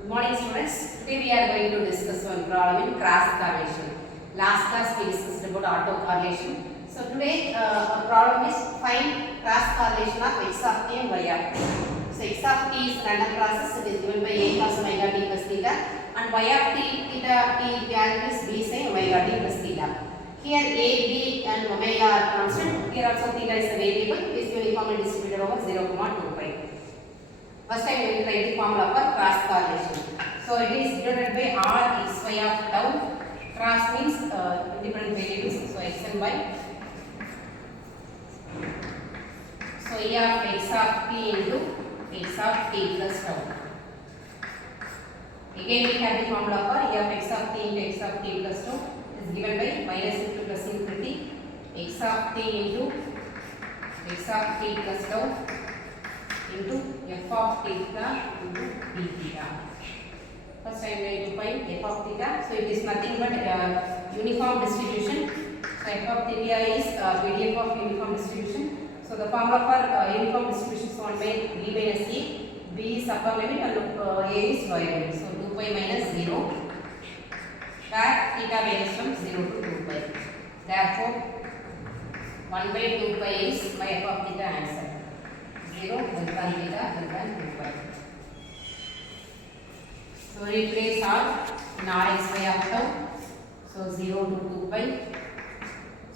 Good morning students. Today we are going to discuss one problem in cross correlation. Last class we discussed about autocorrelation. So today our problem is find cross correlation of x of t and y of t. So x of t is random process. It is given by a cos omega t plus theta and y of t theta t value is b sin omega t plus theta. Here a, b and omega are constant. Here also theta is a variable. It is uniformly distributed over 0,2 pi. First time we will write the formula for cross correlation. So it is denoted by r x y of tau. Cross means independent variables. So x and y. So e of x of t into x of t plus tau. Again we have the formula for e of x of t into x of t plus tau is given by minus into plus infinity x of t into x of t plus tau into f of theta into d theta. First I am going to find f of theta. So it is nothing but uniform distribution. So f of theta is PDF of uniform distribution. So the formula for uniform distribution is 1 by b minus a. B is upper limit and a is lower limit. So 2 pi minus 0. Where theta varies from 0 to 2 pi. Therefore 1 by 2 pi is my f of theta answer. 0 less than theta less than 2 pi. So replace r in r x y of tau. So 0 to 2 pi.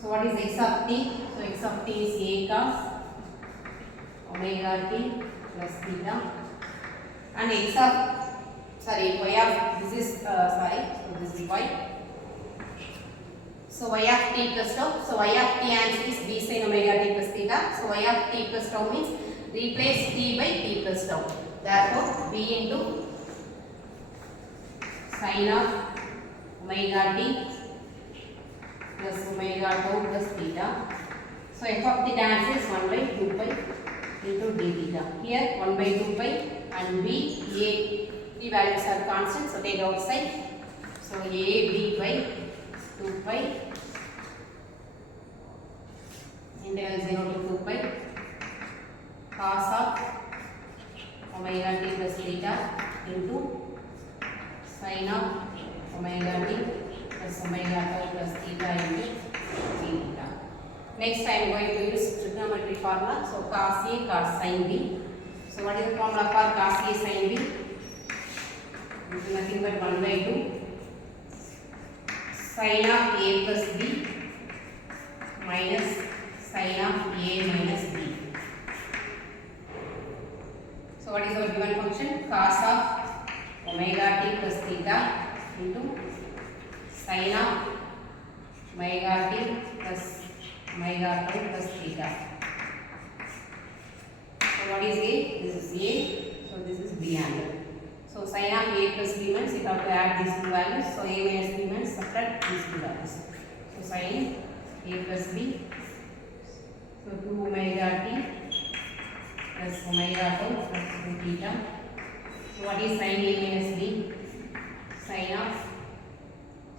So what is x of t? So x of t is a cos omega t plus theta and x of y of this is so this is y. So y of t plus tau. So y of t answer is b sin omega t plus theta. So y of t plus tau means replace t by t plus tau. Therefore b into sin of omega t plus omega tau plus theta. So f of theta answer is 1 by 2 pi into d theta. Here 1 by 2 pi and b, a, the values are constant. So take outside. So a, b by 2 pi integral 0 to 2 pi cos of omega t plus theta into sin of omega t plus omega tau plus theta into d theta. Next I am going to use trigonometry formula. So cos A cos sin B. So what is the formula for cos A sin B? It is nothing but 1 by 2 sin of A plus B minus sin of A minus B. So what is our given function? Cos of omega t plus theta into sin of omega t plus omega tau plus theta. So what is A? This is A. So this is B angle. So sin of A plus B means you have to add these two values. So A minus B means subtract these two values. So sin A plus B. So 2 omega t plus omega tau plus 2 theta. So what is sin A minus B? Sin of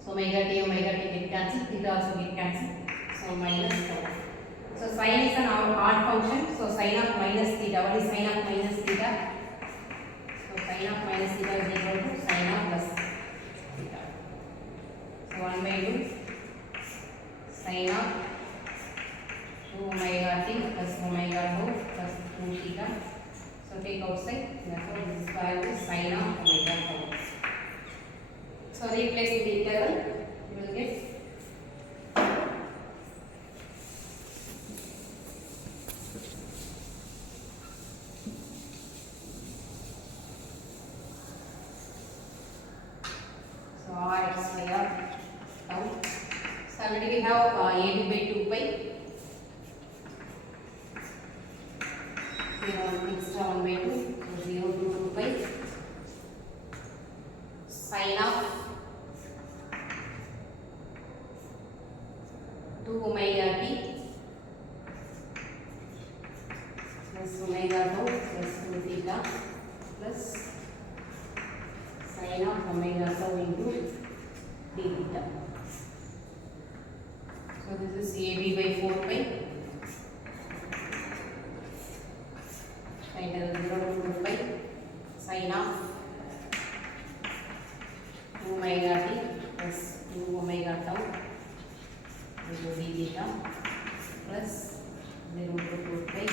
omega t get cancelled, theta also get cancelled. So minus tau. So sin is an odd function. So sin of minus theta. What is sin of minus theta? So sin of minus theta is equal to sin of plus theta. So 1 by 2 sin of 2 omega t plus omega tau plus 2 theta. So take outside. Therefore this value is sin of omega tau. So replace the integral. You will get r x y of tau. So already we have ab by 2 pi. Here one extra 1 by 2. So 0 to 2 pi. Sin of 2 omega t plus omega tau plus 2 theta plus sin of omega tau into d theta. So this is AB by 4 pi. Integral 0 to 2 pi sin of 2 omega t plus 2 omega tau into d theta plus 0 to 2 pi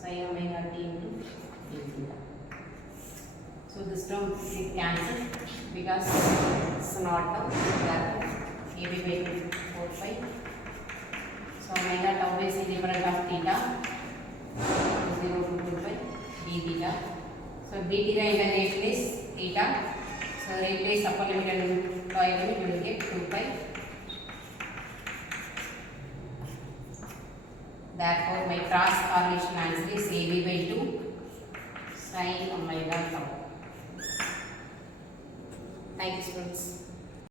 sin omega t into d theta. So this term is cancelled because it's not term, therefore ab by 2 4 pi. So omega tau is independent of theta, 0 to 2 pi d theta. So d theta integration is theta. So replace upper limit and lower limit, you will get 2 pi. Therefore my cross correlation answer is ab by 2 sin omega tau. Thank you, students.